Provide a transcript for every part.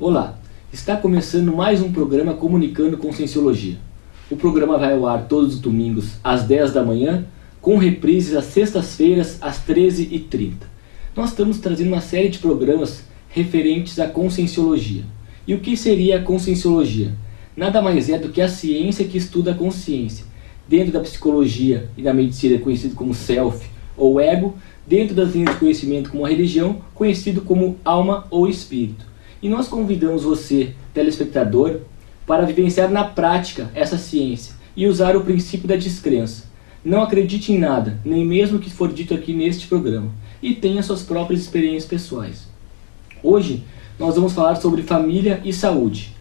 Olá, está começando mais um programa Comunicando Conscienciologia. O programa vai ao ar todos os domingos às 10 da manhã, com reprises às sextas-feiras às 13h30. Nós estamos trazendo uma série de programas referentes à Conscienciologia. E o que seria a Conscienciologia? Nada mais é do que a ciência que estuda a consciência. Dentro da psicologia e da medicina, conhecido como self ou ego, dentro das linhas de conhecimento como a religião, conhecido como alma ou espírito. E nós convidamos você, telespectador, para vivenciar na prática essa ciência e usar o princípio da descrença. Não acredite em nada, nem mesmo o que for dito aqui neste programa, e tenha suas próprias experiências pessoais. Hoje, nós vamos falar sobre família e saúde.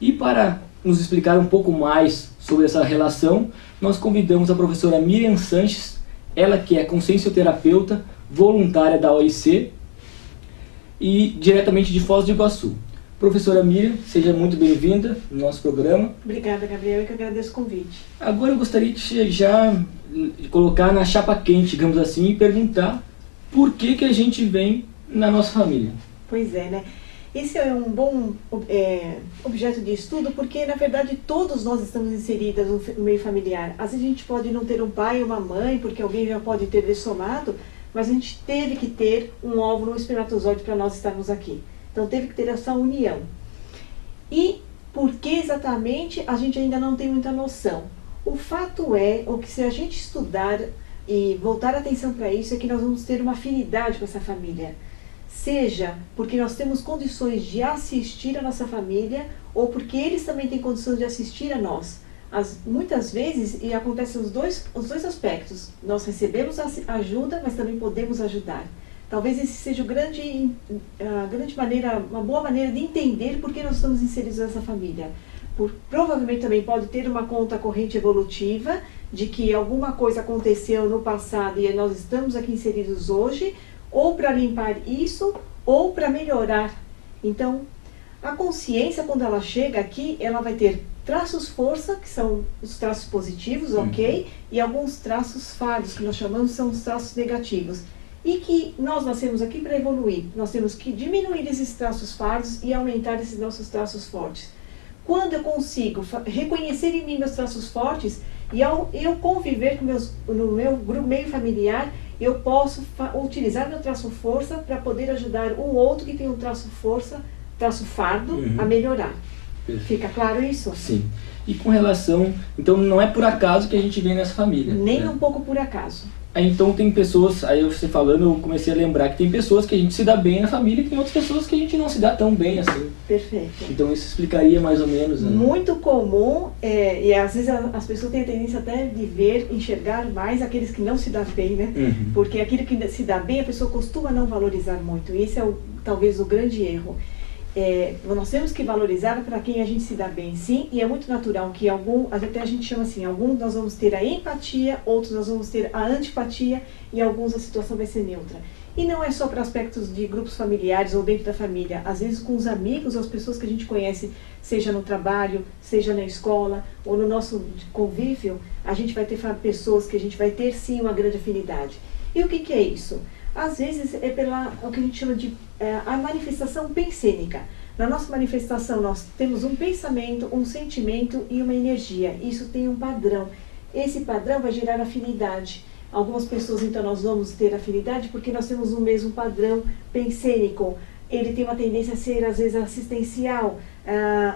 E para nos explicar um pouco mais sobre essa relação, nós convidamos a professora Miriam Sanches, ela que é consciencioterapeuta, voluntária da OIC e diretamente de Foz do Iguaçu. Professora Miriam, seja muito bem-vinda no nosso programa. Obrigada, Gabriel, eu que agradeço o convite. Agora eu gostaria de já colocar na chapa quente, digamos assim, e perguntar por que a gente vem na nossa família. Pois é, né? Esse é um bom objeto de estudo porque, na verdade, todos nós estamos inseridas no meio familiar. Às vezes a gente pode não ter um pai ou uma mãe, porque alguém já pode ter dessomado, mas a gente teve que ter um óvulo, um espermatozoide para nós estarmos aqui. Então teve que ter essa união. E por que exatamente a gente ainda não tem muita noção? O fato é, o que se a gente estudar e voltar a atenção para isso, é que nós vamos ter uma afinidade com essa família. Seja porque nós temos condições de assistir a nossa família, ou porque eles também têm condições de assistir a nós. Muitas vezes, e acontecem os dois aspectos, nós recebemos ajuda, mas também podemos ajudar. Talvez esse seja uma boa maneira de entender por que nós estamos inseridos nessa família. Provavelmente também pode ter uma conta corrente evolutiva, de que alguma coisa aconteceu no passado e nós estamos aqui inseridos hoje, ou para limpar isso, ou para melhorar. Então, a consciência, quando ela chega aqui, ela vai ter traços força, que são os traços positivos, ok? E alguns traços falhos, que nós chamamos, são os traços negativos. E que nós nascemos aqui para evoluir. Nós temos que diminuir esses traços falhos e aumentar esses nossos traços fortes. Quando eu consigo reconhecer em mim meus traços fortes, e ao eu conviver no meu meio familiar, eu posso utilizar meu traço força para poder ajudar o outro que tem um traço força, traço fardo, a melhorar. Perfeito. Fica claro isso? Sim. E com relação... Então não é por acaso que a gente vem nessa família. Nem um pouco por acaso. Então tem pessoas, aí você falando, eu comecei a lembrar que tem pessoas que a gente se dá bem na família e tem outras pessoas que a gente não se dá tão bem assim. Perfeito. Então isso explicaria mais ou menos, né? Muito comum, e às vezes as pessoas têm a tendência até de enxergar mais aqueles que não se dão bem, né? Porque aquilo que se dá bem, a pessoa costuma não valorizar muito. E esse é talvez o grande erro. Nós temos que valorizar para quem a gente se dá bem, sim, e é muito natural que até a gente chama assim, alguns nós vamos ter a empatia, outros nós vamos ter a antipatia, e alguns a situação vai ser neutra. E não é só para aspectos de grupos familiares ou dentro da família, às vezes com os amigos, as pessoas que a gente conhece, seja no trabalho, seja na escola, ou no nosso convívio, a gente vai ter pessoas que a gente vai ter sim uma grande afinidade. E o que é isso? Às vezes é o que a gente chama de a manifestação pensênica. Na nossa manifestação nós temos um pensamento, um sentimento e uma energia. Isso tem um padrão. Esse padrão vai gerar afinidade. Algumas pessoas então nós vamos ter afinidade porque nós temos o mesmo padrão pensênico. Ele tem uma tendência a ser às vezes assistencial.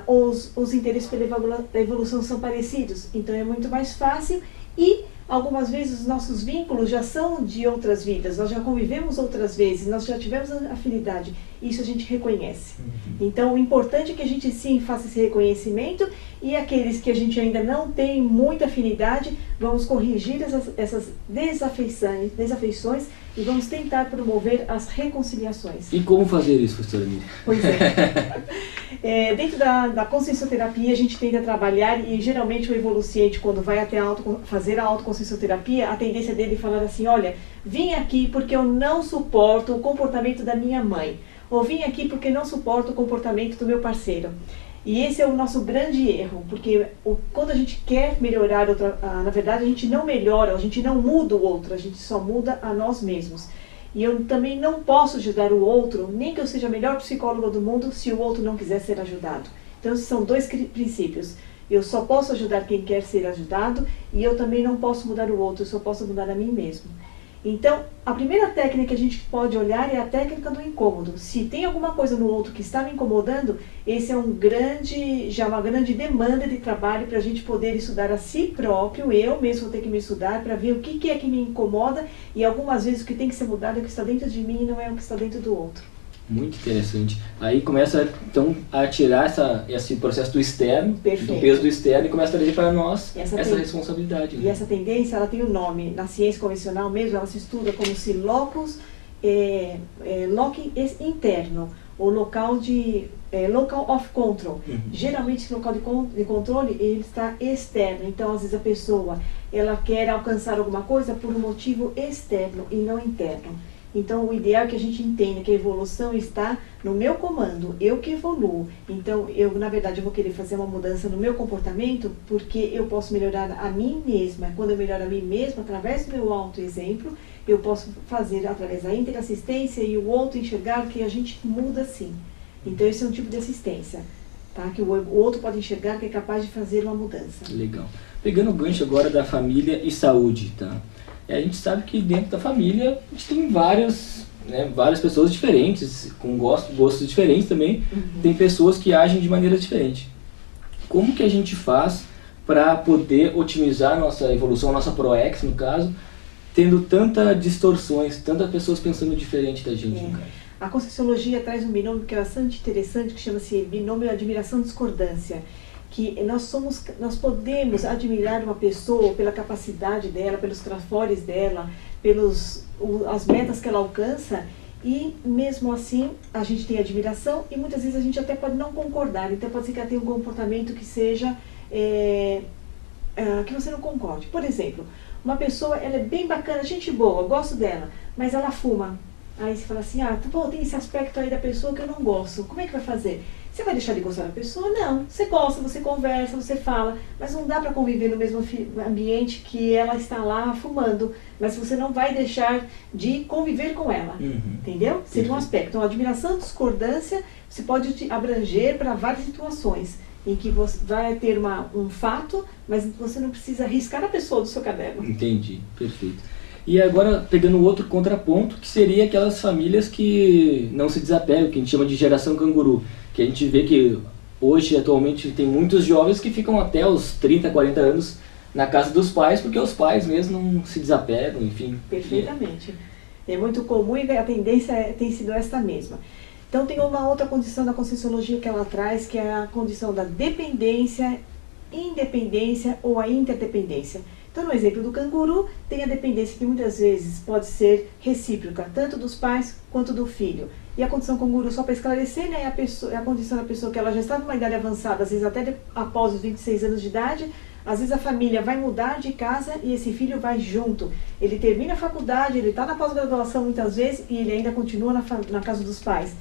Os interesses pela evolução são parecidos. Então é muito mais fácil e algumas vezes os nossos vínculos já são de outras vidas, nós já convivemos outras vezes, nós já tivemos afinidade, isso a gente reconhece. Então o importante é que a gente sim faça esse reconhecimento e aqueles que a gente ainda não tem muita afinidade, vamos corrigir essas desafeições e vamos tentar promover as reconciliações. E como fazer isso, professora Miriam? Pois é. Dentro da consciencioterapia, a gente tenta trabalhar e geralmente o evoluciente, quando vai até fazer a autoconsciencioterapia, a tendência dele é falar assim, olha, vim aqui porque eu não suporto o comportamento da minha mãe, ou vim aqui porque não suporto o comportamento do meu parceiro. E esse é o nosso grande erro, porque quando a gente quer melhorar, na verdade a gente não melhora, a gente não muda o outro, a gente só muda a nós mesmos. E eu também não posso ajudar o outro, nem que eu seja a melhor psicóloga do mundo, se o outro não quiser ser ajudado. Então, esses são dois princípios. Eu só posso ajudar quem quer ser ajudado e eu também não posso mudar o outro, eu só posso mudar a mim mesmo. Então, a primeira técnica que a gente pode olhar é a técnica do incômodo. Se tem alguma coisa no outro que está me incomodando, esse é já uma grande demanda de trabalho para a gente poder estudar a si próprio. Eu mesmo vou ter que me estudar para ver o que é que me incomoda e algumas vezes o que tem que ser mudado é o que está dentro de mim e não é o que está dentro do outro. Muito interessante. Aí começa então a tirar esse processo do externo, Perfeito. do peso do externo, e começa a trazer para nós essa responsabilidade. E essa tendência, ela tem um nome, na ciência convencional mesmo, ela se estuda como se locus interno, ou local of control. Geralmente esse local de controle, ele está externo. Então, às vezes a pessoa, ela quer alcançar alguma coisa por um motivo externo e não interno. Então, o ideal é que a gente entenda que a evolução está no meu comando, eu que evoluo. Então, na verdade, eu vou querer fazer uma mudança no meu comportamento porque eu posso melhorar a mim mesma. Quando eu melhoro a mim mesma, através do meu autoexemplo, eu posso fazer através da interassistência e o outro enxergar que a gente muda sim. Então, esse é um tipo de assistência, tá? Que o outro pode enxergar que é capaz de fazer uma mudança. Legal. Pegando o gancho agora da família e saúde, tá? A gente sabe que dentro da família a gente tem várias pessoas diferentes, com gostos diferentes também. Tem pessoas que agem de maneira diferente. Como que a gente faz para poder otimizar a nossa evolução, a nossa ProEx, no caso, tendo tantas distorções, tantas pessoas pensando diferente da gente, no caso? A Conscienciologia traz um binômio que é bastante interessante, que chama-se binômio admiração-discordância. Que nós podemos admirar uma pessoa pela capacidade dela, pelos trafores dela, as metas que ela alcança, e mesmo assim a gente tem admiração e muitas vezes a gente até pode não concordar. Então pode ser que ela tenha um comportamento que seja, que você não concorde. Por exemplo, uma pessoa, ela é bem bacana, gente boa, eu gosto dela, mas ela fuma. Aí você fala assim, tem esse aspecto aí da pessoa que eu não gosto, como é que vai fazer? Você vai deixar de gostar da pessoa? Não. Você gosta, você conversa, você fala, mas não dá para conviver no mesmo ambiente que ela está lá fumando, mas você não vai deixar de conviver com ela, entendeu? Seria um aspecto. Então, a admiração e discordância, você pode abranger para várias situações, em que você vai ter um fato, mas você não precisa riscar a pessoa do seu caderno. Entendi, perfeito. E agora, pegando outro contraponto, que seria aquelas famílias que não se desapegam, que a gente chama de geração canguru, que a gente vê que hoje, atualmente, tem muitos jovens que ficam até os 30, 40 anos na casa dos pais, porque os pais mesmo não se desapegam, enfim. Perfeitamente. É muito comum e a tendência tem sido esta mesma. Então, tem uma outra condição da Conscienciologia que ela traz, que é a condição da dependência, independência ou a interdependência. Então, no exemplo do canguru, tem a dependência que muitas vezes pode ser recíproca, tanto dos pais quanto do filho. E a condição canguru, só para esclarecer, né, é a condição da pessoa que ela já está numa idade avançada, às vezes até após os 26 anos de idade, às vezes a família vai mudar de casa e esse filho vai junto. Ele termina a faculdade, ele está na pós-graduação muitas vezes e ele ainda continua na casa dos pais.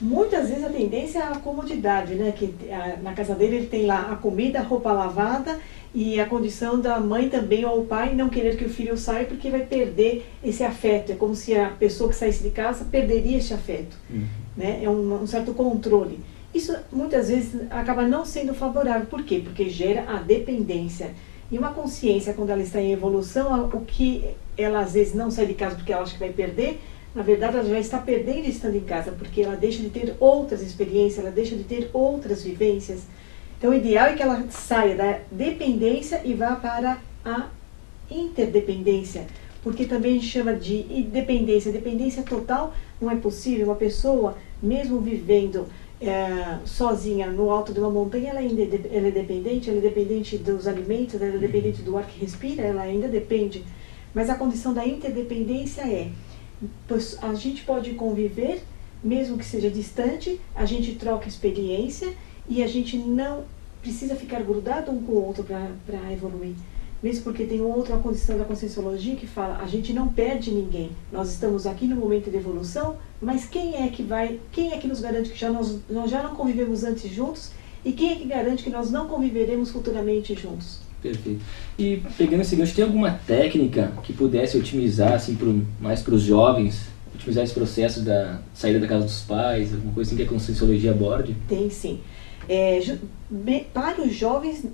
Muitas vezes a tendência é a comodidade, né, que na casa dele ele tem lá a comida, a roupa lavada, e a condição da mãe também ou o pai não querer que o filho saia porque vai perder esse afeto. É como se a pessoa que saísse de casa perderia esse afeto. Né? É um certo controle. Isso muitas vezes acaba não sendo favorável. Por quê? Porque gera a dependência. E uma consciência, quando ela está em evolução, o que ela às vezes não sai de casa porque ela acha que vai perder, na verdade ela já está perdendo estando em casa, porque ela deixa de ter outras experiências, ela deixa de ter outras vivências. Então, o ideal é que ela saia da dependência e vá para a interdependência, porque também a gente chama de dependência. Dependência total não é possível. Uma pessoa, mesmo vivendo sozinha no alto de uma montanha, ela é dependente dos alimentos, ela é dependente do ar que respira, ela ainda depende. Mas a condição da interdependência pois a gente pode conviver, mesmo que seja distante, a gente troca experiência, e a gente não precisa ficar grudado um com o outro para evoluir. Mesmo porque tem outra condição da Conscienciologia que fala, a gente não perde ninguém. Nós estamos aqui no momento de evolução, mas quem é que nos garante que nós já não convivemos antes juntos? E quem é que garante que nós não conviveremos futuramente juntos? Perfeito. E pegando esse gancho, tem alguma técnica que pudesse otimizar assim, mais para os jovens otimizar esse processo da saída da casa dos pais, alguma coisa assim que a Conscienciologia aborde? Tem sim. Para os jovens,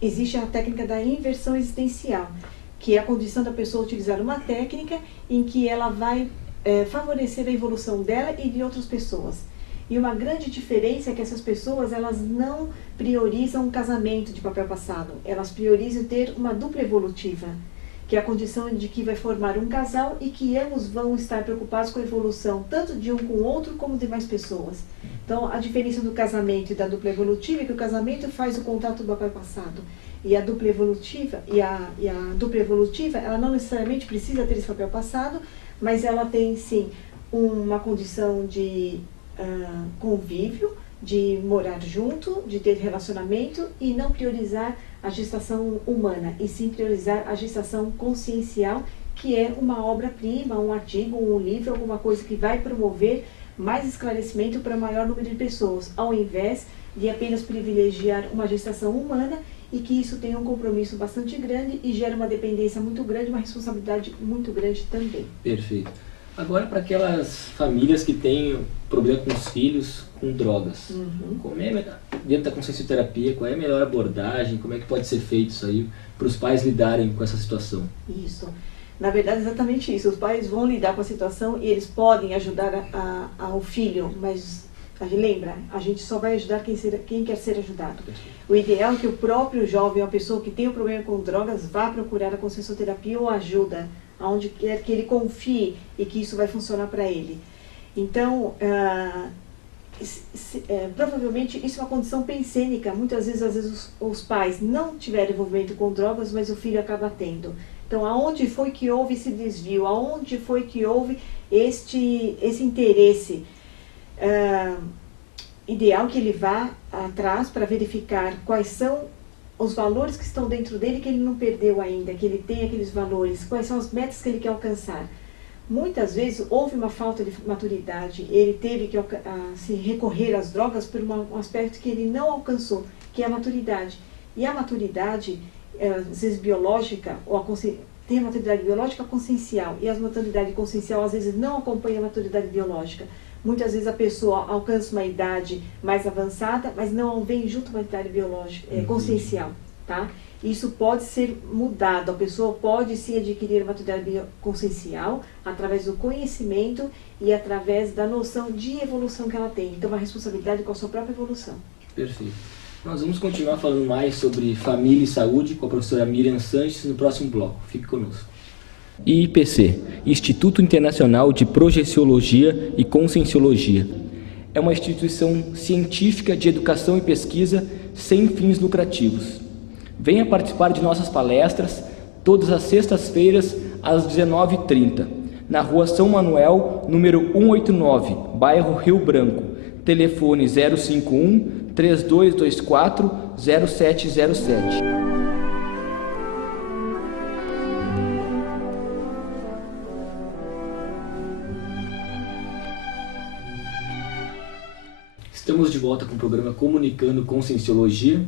existe a técnica da inversão existencial, que é a condição da pessoa utilizar uma técnica em que ela vai favorecer a evolução dela e de outras pessoas. E uma grande diferença é que essas pessoas, elas não priorizam um casamento de papel passado, elas priorizam ter uma dupla evolutiva, que é a condição de que vai formar um casal e que ambos vão estar preocupados com a evolução, tanto de um com o outro, como de mais pessoas. Então, a diferença do casamento e da dupla evolutiva é que o casamento faz o contato do papel passado. E a dupla evolutiva, ela não necessariamente precisa ter esse papel passado, mas ela tem, sim, uma condição de convívio, de morar junto, de ter relacionamento e não priorizar a gestação humana, e sim priorizar a gestação consciencial, que é uma obra-prima, um artigo, um livro, alguma coisa que vai promover mais esclarecimento para maior número de pessoas, ao invés de apenas privilegiar uma gestação humana, e que isso tem um compromisso bastante grande e gera uma dependência muito grande, uma responsabilidade muito grande também. Perfeito. Agora, para aquelas famílias que têm problema com os filhos com drogas, como é, dentro da consciencioterapia, qual é a melhor abordagem, como é que pode ser feito isso aí para os pais lidarem com essa situação? Isso. Na verdade, é exatamente isso. Os pais vão lidar com a situação e eles podem ajudar o filho, mas lembra, a gente só vai ajudar quem quer ser ajudado. O ideal é que o próprio jovem, a pessoa que tem um problema com drogas, vá procurar a consciencioterapia ou ajuda, aonde quer que ele confie e que isso vai funcionar para ele. Então, provavelmente isso é uma condição pensênica. Muitas vezes, os pais não tiveram envolvimento com drogas, mas o filho acaba tendo. Então, aonde foi que houve esse desvio? Aonde foi que houve esse interesse? Ideal que ele vá atrás para verificar quais são os valores que estão dentro dele, que ele não perdeu ainda, que ele tem aqueles valores, quais são as metas que ele quer alcançar. Muitas vezes houve uma falta de maturidade, ele teve que se recorrer às drogas por um aspecto que ele não alcançou, que é a maturidade. E a maturidade, às vezes biológica, tem a maturidade biológica consciencial, e a maturidade consciencial às vezes não acompanha a maturidade biológica. Muitas vezes a pessoa alcança uma idade mais avançada, mas não vem junto com a idade biológica, consciencial, tá? Isso pode ser mudado, a pessoa pode sim adquirir a maturidade consciencial através do conhecimento e através da noção de evolução que ela tem. Então, uma responsabilidade com a sua própria evolução. Perfeito. Nós vamos continuar falando mais sobre família e saúde com a professora Miriam Sanches no próximo bloco. Fique conosco. IIPC, Instituto Internacional de Projeciologia e Conscienciologia. É uma instituição científica de educação e pesquisa sem fins lucrativos. Venha participar de nossas palestras todas as sextas-feiras às 19h30, na Rua São Manuel, número 189, bairro Rio Branco. Telefone 051 3224 0707. Estamos de volta com o programa Comunicando Conscienciologia,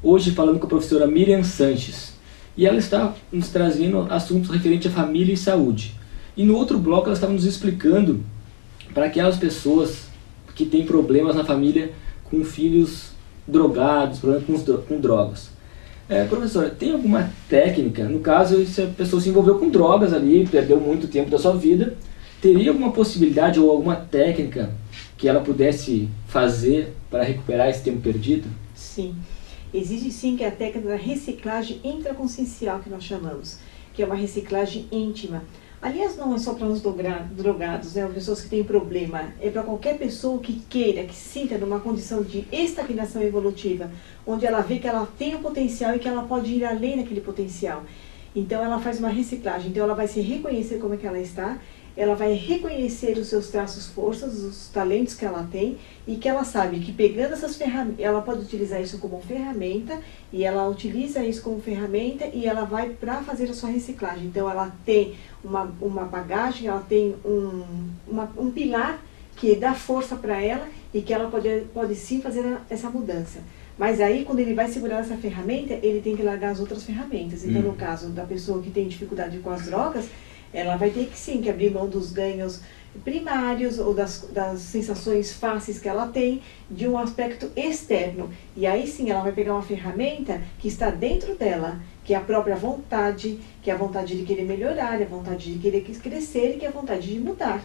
hoje falando com a professora Miriam Sanches, e ela está nos trazendo assuntos referentes à família e saúde. E no outro bloco ela estava nos explicando para aquelas pessoas que têm problemas na família com filhos drogados, problemas com drogas. Professora, tem alguma técnica, no caso se a pessoa se envolveu com drogas ali, perdeu muito tempo da sua vida, teria alguma possibilidade ou alguma técnica que ela pudesse fazer para recuperar esse tempo perdido? Sim. Existe sim que é a técnica da reciclagem intraconsciencial, que nós chamamos, que é uma reciclagem íntima. Aliás, não é só para os drogados, né, pessoas que têm problema, é para qualquer pessoa que queira, que sinta numa condição de estagnação evolutiva, onde ela vê que ela tem um potencial e que ela pode ir além daquele potencial. Então ela faz uma reciclagem, então ela vai se reconhecer como é que ela está, ela vai reconhecer os seus traços, forças, os talentos que ela tem, e que ela sabe que pegando essas ferramentas, ela pode utilizar isso como ferramenta, e ela utiliza isso como ferramenta e ela vai para fazer a sua reciclagem. Então ela tem uma bagagem, ela tem um pilar que dá força para ela e que ela pode sim fazer essa mudança. Mas aí, quando ele vai segurar essa ferramenta, ele tem que largar as outras ferramentas. Então, no caso da pessoa que tem dificuldade com as drogas, ela vai ter que sim, que abrir mão dos ganhos primários ou das sensações fáceis que ela tem de um aspecto externo. E aí sim ela vai pegar uma ferramenta que está dentro dela, que é a própria vontade, que é a vontade de querer melhorar, a vontade de querer crescer e que é a vontade de mudar.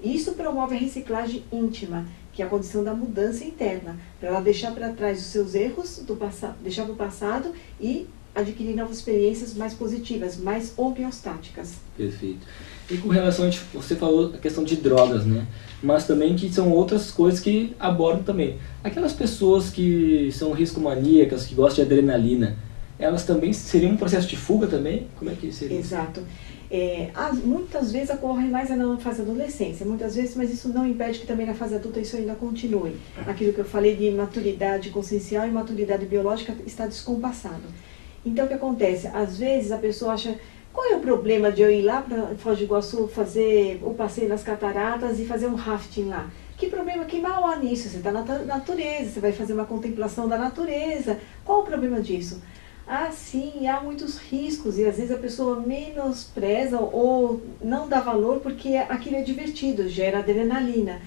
Isso promove a reciclagem íntima, que é a condição da mudança interna, para ela deixar para trás os seus erros do passado, deixar para o passado e adquirir novas experiências mais positivas, mais homeostáticas. Perfeito. E com relação a, você falou a questão de drogas, né? Mas também que são outras coisas que abordam também. Aquelas pessoas que são riscomaníacas, que gostam de adrenalina, elas também seriam um processo de fuga também? Como é que seria? Exato. Muitas vezes ocorre mais na fase da adolescência, muitas vezes, mas isso não impede que também na fase adulta isso ainda continue. Aquilo que eu falei de maturidade consciencial e maturidade biológica está descompassado. Então o que acontece? Às vezes a pessoa acha, qual é o problema de eu ir lá para Foz do Iguaçu fazer o passeio nas cataratas e fazer um rafting lá? Que problema, que mal há nisso? Você está na natureza, você vai fazer uma contemplação da natureza, qual o problema disso? Ah, sim, há muitos riscos e às vezes a pessoa menospreza ou não dá valor porque aquilo é divertido, gera adrenalina.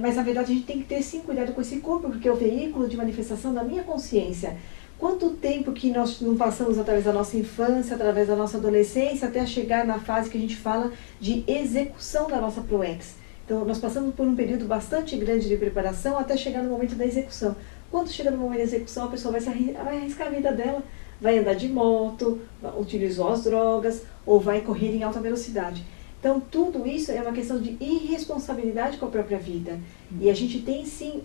Mas na verdade a gente tem que ter sim cuidado com esse corpo, porque é o veículo de manifestação da minha consciência. Quanto tempo que nós não passamos através da nossa infância, através da nossa adolescência, até chegar na fase que a gente fala de execução da nossa ProEx. Então nós passamos por um período bastante grande de preparação até chegar no momento da execução. Quando chega no momento da execução, a pessoa vai arriscar a vida dela, vai andar de moto, utilizou as drogas ou vai correr em alta velocidade. Então, tudo isso é uma questão de irresponsabilidade com a própria vida. E a gente tem sim,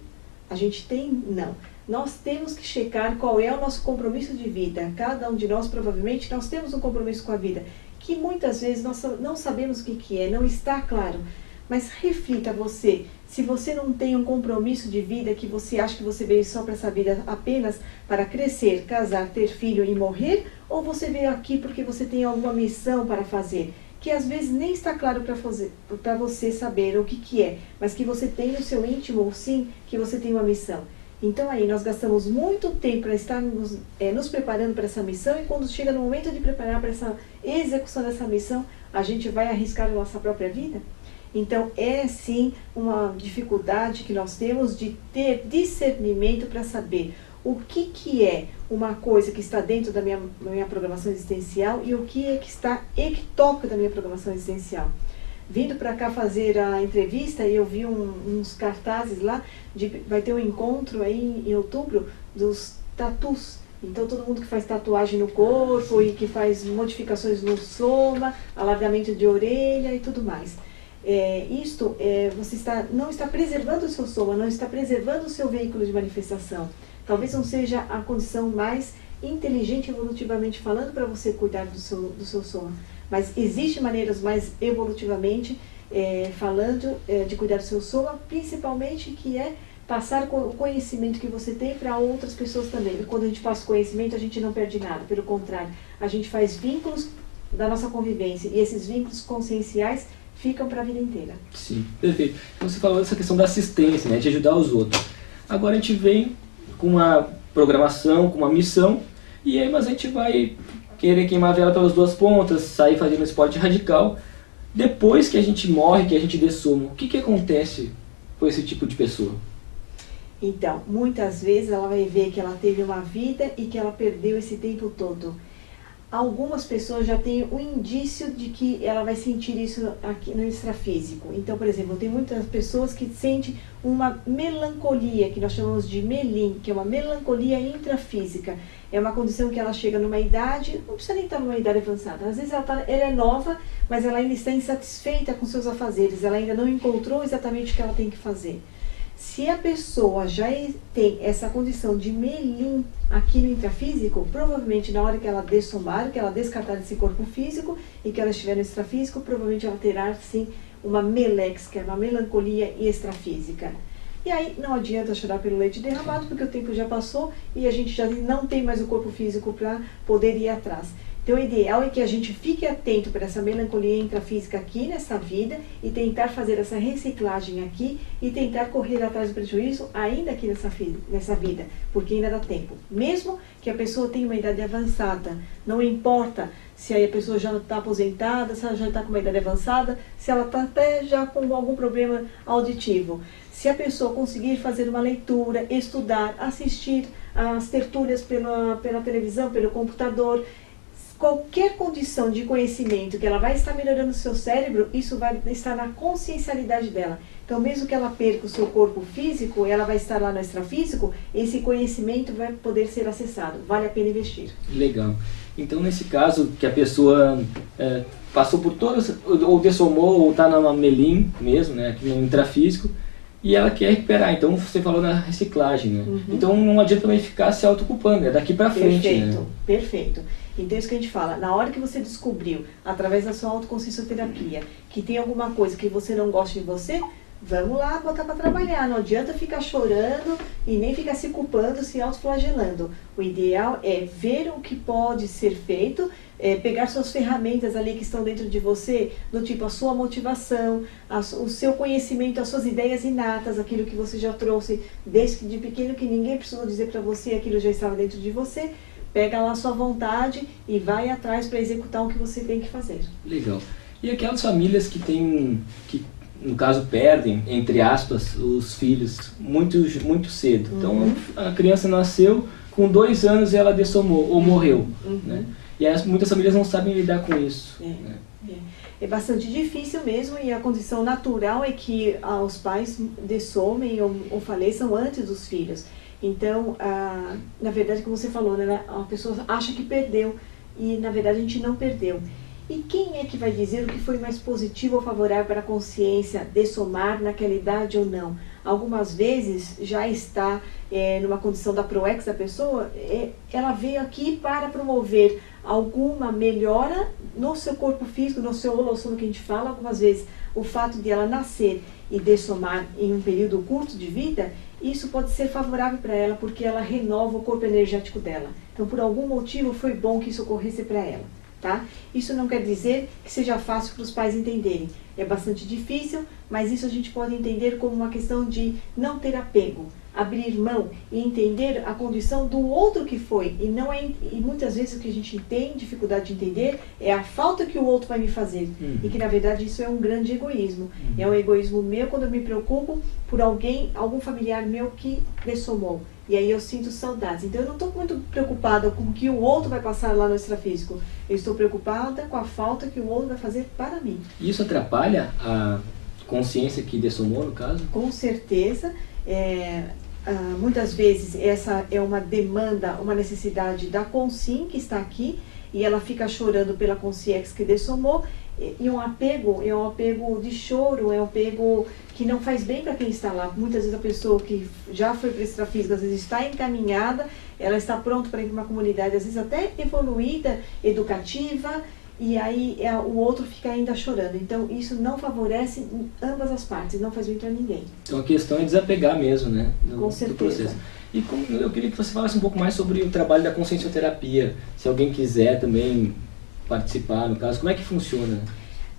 não. Nós temos que checar qual é o nosso compromisso de vida. Cada um de nós, provavelmente, nós temos um compromisso com a vida, que muitas vezes nós não sabemos o que é, não está claro. Mas reflita você, se você não tem um compromisso de vida, que você acha que você veio só para essa vida apenas para crescer, casar, ter filho e morrer, ou você veio aqui porque você tem alguma missão para fazer, que às vezes nem está claro para você saber o que é, mas que você tem no seu íntimo, sim, que você tem uma missão. Então aí nós gastamos muito tempo para estar nos preparando para essa missão e quando chega no momento de preparar para essa execução dessa missão, a gente vai arriscar a nossa própria vida? Então, é sim uma dificuldade que nós temos de ter discernimento para saber o que é uma coisa que está dentro da minha programação existencial e o que é que está ectópico da minha programação existencial. Vindo para cá fazer a entrevista, eu vi uns cartazes lá, vai ter um encontro aí em outubro dos tatus. Então, todo mundo que faz tatuagem no corpo e que faz modificações no soma, alargamento de orelha e tudo mais. Você não está preservando o seu soma, não está preservando o seu veículo de manifestação. Talvez não seja a condição mais inteligente evolutivamente falando para você cuidar do seu soma. Mas existem maneiras mais evolutivamente falando de cuidar do seu soma, principalmente que é passar o conhecimento que você tem para outras pessoas também. E quando a gente passa o conhecimento, a gente não perde nada, pelo contrário, a gente faz vínculos da nossa convivência e esses vínculos conscienciais ficam para a vida inteira. Sim, perfeito. Então você falou dessa questão da assistência, né, de ajudar os outros. Agora a gente vem com uma programação, com uma missão, e aí mas a gente vai querer queimar a vela pelas duas pontas, sair fazendo esporte radical. Depois que a gente morre, que a gente dessoma, o que acontece com esse tipo de pessoa? Então, muitas vezes ela vai ver que ela teve uma vida e que ela perdeu esse tempo todo. Algumas pessoas já têm um indício de que ela vai sentir isso aqui no extrafísico. Então, por exemplo, tem muitas pessoas que sentem uma melancolia, que nós chamamos de melim, que é uma melancolia intrafísica. É uma condição que ela chega numa idade, não precisa nem estar numa idade avançada. Às vezes ela é nova, mas ela ainda está insatisfeita com seus afazeres, ela ainda não encontrou exatamente o que ela tem que fazer. Se a pessoa já tem essa condição de melim aqui no intrafísico, provavelmente na hora que ela dessomar, que ela descartar esse corpo físico e que ela estiver no extrafísico, provavelmente ela terá sim uma melex, que é uma melancolia extrafísica. E aí não adianta chorar pelo leite derramado, porque o tempo já passou e a gente já não tem mais o corpo físico para poder ir atrás. Então, o ideal é que a gente fique atento para essa melancolia intrafísica aqui nessa vida e tentar fazer essa reciclagem aqui e tentar correr atrás do prejuízo ainda aqui nessa vida, porque ainda dá tempo. Mesmo que a pessoa tenha uma idade avançada, não importa, se aí a pessoa já está aposentada, se ela já está com uma idade avançada, se ela está até já com algum problema auditivo. Se a pessoa conseguir fazer uma leitura, estudar, assistir às tertúlias pela televisão, pelo computador, qualquer condição de conhecimento que ela vai estar melhorando o seu cérebro, isso vai estar na consciencialidade dela. Então, mesmo que ela perca o seu corpo físico, ela vai estar lá no extrafísico, esse conhecimento vai poder ser acessado. Vale a pena investir. Legal. Então, nesse caso, que a pessoa passou por todas, ou dessomou, ou está na Melim mesmo, né, aqui no intrafísico, e ela quer recuperar. Então, você falou na reciclagem, né? Uhum. Então, não adianta também ficar se autoculpando, é daqui para frente, perfeito, né? Perfeito. Então, isso que a gente fala, na hora que você descobriu, através da sua autoconsciencioterapia, que tem alguma coisa que você não gosta de você, vamos lá botar para trabalhar. Não adianta ficar chorando e nem ficar se culpando, se autoflagelando. O ideal é ver o que pode ser feito, pegar suas ferramentas ali que estão dentro de você, do tipo a sua motivação, o seu conhecimento, as suas ideias inatas, aquilo que você já trouxe desde de pequeno, que ninguém precisou dizer para você, aquilo já estava dentro de você. Pega lá a sua vontade e vai atrás para executar o que você tem que fazer. Legal. E aquelas famílias que no caso, perdem, entre aspas, os filhos muito cedo. Uhum. Então, a criança nasceu, com 2 anos ela dessomou ou morreu. Uhum. Né? E aí, muitas famílias não sabem lidar com isso. Né? É bastante difícil mesmo, e a condição natural é que os pais dessomem ou faleçam antes dos filhos. Então, na verdade, como você falou, né, a pessoa acha que perdeu, e na verdade a gente não perdeu. E quem é que vai dizer o que foi mais positivo ou favorável para a consciência dessomar naquela idade ou não? Algumas vezes já está numa condição da PROEX da pessoa, ela veio aqui para promover alguma melhora no seu corpo físico, no seu holossomo que a gente fala. Algumas vezes o fato de ela nascer e dessomar em um período curto de vida, isso pode ser favorável para ela, porque ela renova o corpo energético dela. Então, por algum motivo, foi bom que isso ocorresse para ela. Tá? Isso não quer dizer que seja fácil para os pais entenderem. É bastante difícil, mas isso a gente pode entender como uma questão de não ter apego, abrir mão e entender a condição do outro que foi. E muitas vezes o que a gente tem dificuldade de entender é a falta que o outro vai me fazer. E que na verdade isso é um grande egoísmo. É um egoísmo meu quando eu me preocupo por algum familiar meu que dessomou. E aí eu sinto saudades. Então eu não estou muito preocupada com o que o outro vai passar lá no extrafísico. Eu estou preocupada com a falta que o outro vai fazer para mim. Isso atrapalha a consciência que dessomou, no caso? Com certeza. Muitas vezes essa é uma demanda, uma necessidade da consciência que está aqui, e ela fica chorando pela consciência que dessomou. E um apego é um apego de choro, é um apego que não faz bem para quem está lá. Muitas vezes a pessoa que já foi para o extrafísico, às vezes está encaminhada, ela está pronta para ir para uma comunidade, às vezes até evoluída, educativa, e aí o outro fica ainda chorando. Então isso não favorece ambas as partes, não faz bem para ninguém. Então a questão é desapegar mesmo, né? Com certeza. Do processo. E eu queria que você falasse um pouco mais sobre o trabalho da consciencioterapia, se alguém quiser também participar, no caso, como é que funciona?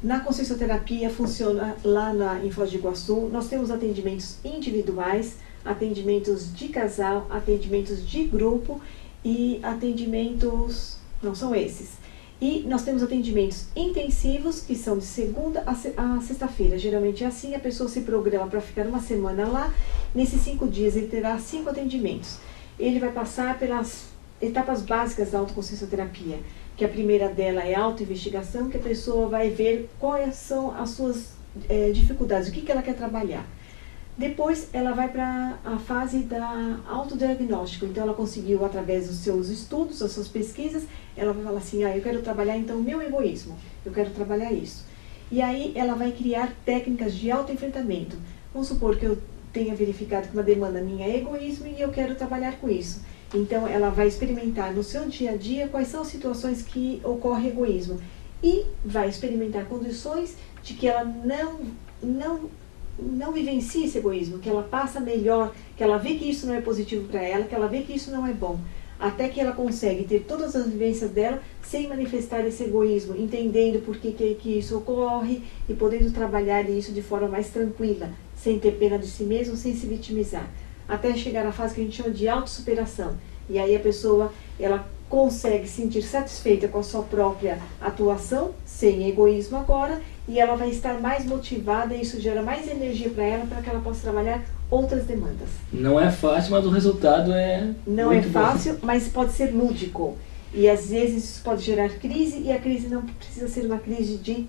Na consciencioterapia funciona lá em Foz do Iguaçu. Nós temos atendimentos individuais, atendimentos de casal, atendimentos de grupo e atendimentos, não são esses. E nós temos atendimentos intensivos, que são de segunda a sexta-feira. Geralmente é assim, a pessoa se programa para ficar uma semana lá. Nesses 5 dias ele terá 5 atendimentos. Ele vai passar pelas etapas básicas da autoconsciencioterapia, que a primeira dela é a autoinvestigação, que a pessoa vai ver quais são as suas dificuldades, o que ela quer trabalhar. Depois ela vai para a fase da autodiagnóstico. Então ela conseguiu, através dos seus estudos, das suas pesquisas, ela vai falar assim, eu quero trabalhar então o meu egoísmo, eu quero trabalhar isso. E aí ela vai criar técnicas de autoenfrentamento. Vamos supor que eu tenha verificado que uma demanda minha é egoísmo e eu quero trabalhar com isso. Então ela vai experimentar no seu dia a dia quais são as situações que ocorre egoísmo. E vai experimentar condições de que ela não vivencie esse egoísmo, que ela passa melhor, que ela vê que isso não é positivo para ela, que ela vê que isso não é bom. Até que ela consegue ter todas as vivências dela sem manifestar esse egoísmo, entendendo por que isso ocorre e podendo trabalhar isso de forma mais tranquila, sem ter pena de si mesmo, sem se vitimizar. Até chegar à fase que a gente chama de autossuperação. E aí a pessoa, ela consegue se sentir satisfeita com a sua própria atuação, sem egoísmo agora, e ela vai estar mais motivada e isso gera mais energia para que ela possa trabalhar outras demandas. Não é fácil, mas o resultado é Não é fácil, mas pode ser lúdico. E às vezes isso pode gerar crise, e a crise não precisa ser uma crise de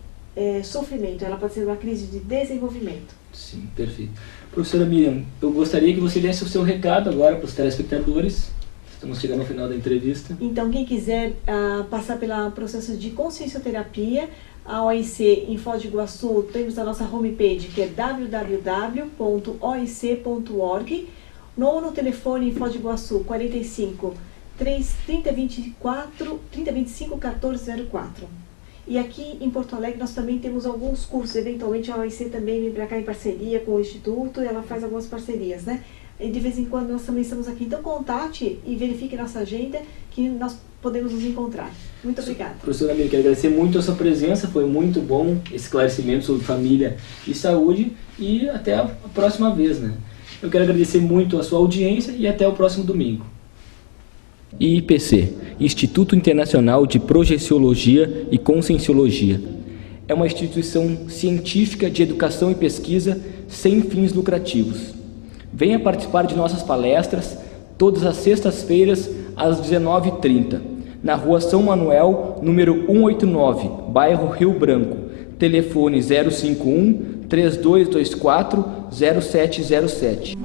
sofrimento, ela pode ser uma crise de desenvolvimento. Sim, perfeito. Professora Miriam, eu gostaria que você desse o seu recado agora para os telespectadores. Estamos chegando ao final da entrevista. Então, quem quiser passar pelo processo de consciencioterapia, a OIC em Foz do Iguaçu, temos a nossa homepage, que é www.oic.org, ou no telefone em Foz do Iguaçu, 45 3025 1404. E aqui em Porto Alegre nós também temos alguns cursos, eventualmente a OIC também vem para cá em parceria com o Instituto, ela faz algumas parcerias, né? E de vez em quando nós também estamos aqui, então contate e verifique nossa agenda que nós podemos nos encontrar. Muito obrigada. Professora Miriam, quero agradecer muito a sua presença, foi muito bom esclarecimento sobre família e saúde, e até a próxima vez, né? Eu quero agradecer muito a sua audiência e até o próximo domingo. IIPC, Instituto Internacional de Projeciologia e Conscienciologia, é uma instituição científica de educação e pesquisa sem fins lucrativos. Venha participar de nossas palestras todas as sextas-feiras às 19h30, na Rua São Manuel, número 189, bairro Rio Branco, telefone 051 3224 0707.